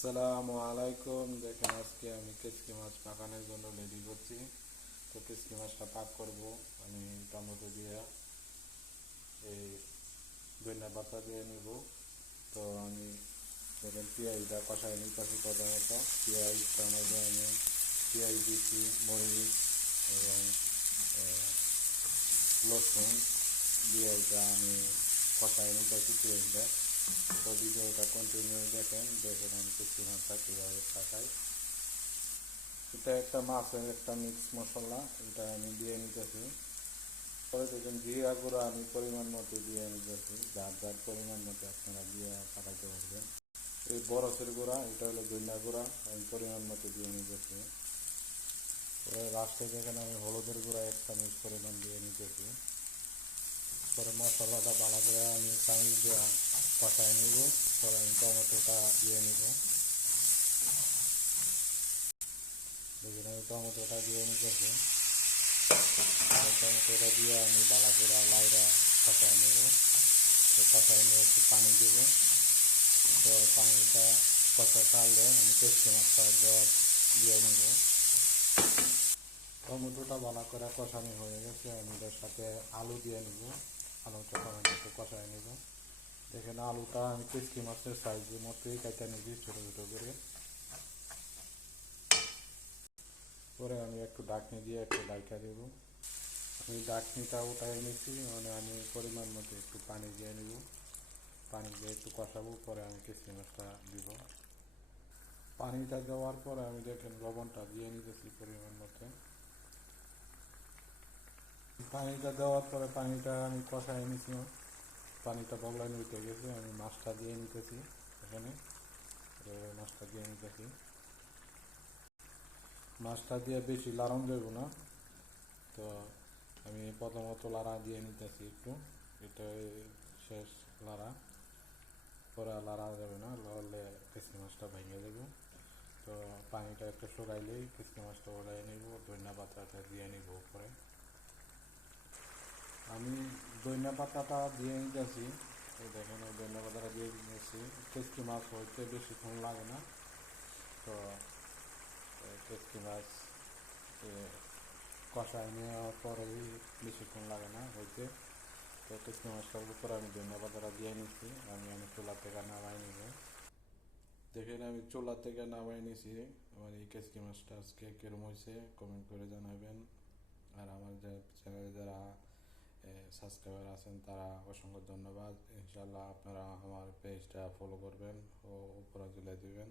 আসসালামু আলাইকুম। দেখেন আজকে আমি কেচকি মাছ পাকানোর জন্য রেডি করছি। তো কেচকি মাছটা পাক করব আমি টমেটো দিয়ে, এই ধনিয়া পাতা দিয়ে নিব। তো আমি দেখেন পেঁয়াজটা কষাই নিতেছি প্রথমত। পেঁয়াজটার মধ্যে আমি পেঁয়াজ দিচ্ছি, মরিচ এবং রসুন দিয়ে এটা আমি কষাই নিতেছি পেঁয়াজটা। তো ভিডিওটা কন্টিনিউ দেখেন আমি কেচকি মাছটা কীভাবে পাকাই। এটা একটা মাছের একটা মিক্স মশলা, এটা আমি দিয়ে নিতেছি। পরে দেখুন জিরা গুঁড়া আমি পরিমাণ মতো দিয়ে নিতেছি, যার যার পরিমাণ মতো আপনারা দিয়ে পাকাইতে পারবেন। এই বরফের গুঁড়া, এটা হলো ধনিয়া গুঁড়া, আমি পরিমাণ মতো দিয়ে নিতেছি। পরে লাস্টে দেখেন আমি হলুদের গুঁড়া 1 চামচ পরিমাণ দিয়ে নিতেছি। পরে মশলাটা ভালো করে আমি চামচ দিয়ে কষাই নিব। পরে আমি টমেটোটা দিয়ে নিব। দেখুন আমি টমেটোটা দিয়ে নিতেছি। টমেটোটা দিয়ে আমি ভালো করে লাইরা কষাই নেব। তো কষাই নিয়ে একটু পানি দিব। তো পানিটা কষা চাললে আমি কেচকি মাছটা দিয়ে নেব। টমেটোটা ভালো করে কষানো হয়ে গেছে, আমি এটার সাথে আলু দিয়ে নেব। আলুটা টমেটো কষাই নেব। দেখেন আলুটা আমি কেচকি মাছের সাইজের মতোই কেটে নিবি ছোটো ছোটো করে। পরে আমি একটু ঢাকনি দিয়ে একটু ঢাকা দেবো। আমি ঢাকনিটা উঠাই নিচ্ছি, মানে আমি পরিমাণ মতো একটু পানি দিয়ে নেব। পানি দিয়ে একটু কষাবো, পরে আমি কেচকি মাছটা দিব। পানিটা দেওয়ার পরে আমি দেখেন লবণটা দিয়ে নিতেছি পরিমাণ মতো। পানিটা দেওয়ার পরে পানিটা আমি কষাই নিছি, পানিটা বগলায় নিতে গেছে, আমি মাছটা দিয়ে নিতেছি এখানে। মাছটা দিয়ে নিতেছি। মাছটা দিয়ে বেশি লাড়ন দেব না। তো আমি প্রথমত লাড়া দিয়ে নিতেছি একটু, এটা শেষ লাড়া। পরে লাড়া যাবে না, লড়লে কেচকি মাছটা ভেঙে দেবে। তো পানিটা একটু শুকাইলেই কেচকি মাছটা ওলাই নিব, ধনিয়া পাতাটা দিয়ে নিব উপরে। আমি ধনিয়া পাতাটা দিয়ে নিতেছি। এই দেখেন ওই ধনিয়া পাতাটা দিয়ে নিয়েছি। কেচকি মাছ হইতে বেশিক্ষণ লাগে না। তো কেচকি মাছ কষাই নেওয়ার পরেই বেশিক্ষণ লাগে না হইতে। তো কেচকি মাছটার উপরে আমি ধনিয়া পাতাটা দিয়ে নিচ্ছি। আমি চুলা থেকে নামাই নিব। দেখেন আমি চুলা থেকে নামাই নিছি। আমার এই কেচকি মাছটা আজকে কিরম হয়েছে কমেন্ট করে জানাবেন। আর আমার যে চ্যানেলে যারা সাবস্ক্রাইবার আছেন তারা অসংখ্য ধন্যবাদ। ইনশাল্লাহ আপনারা আমার পেজটা ফলো করবেন ও উপরে তুলে দেবেন।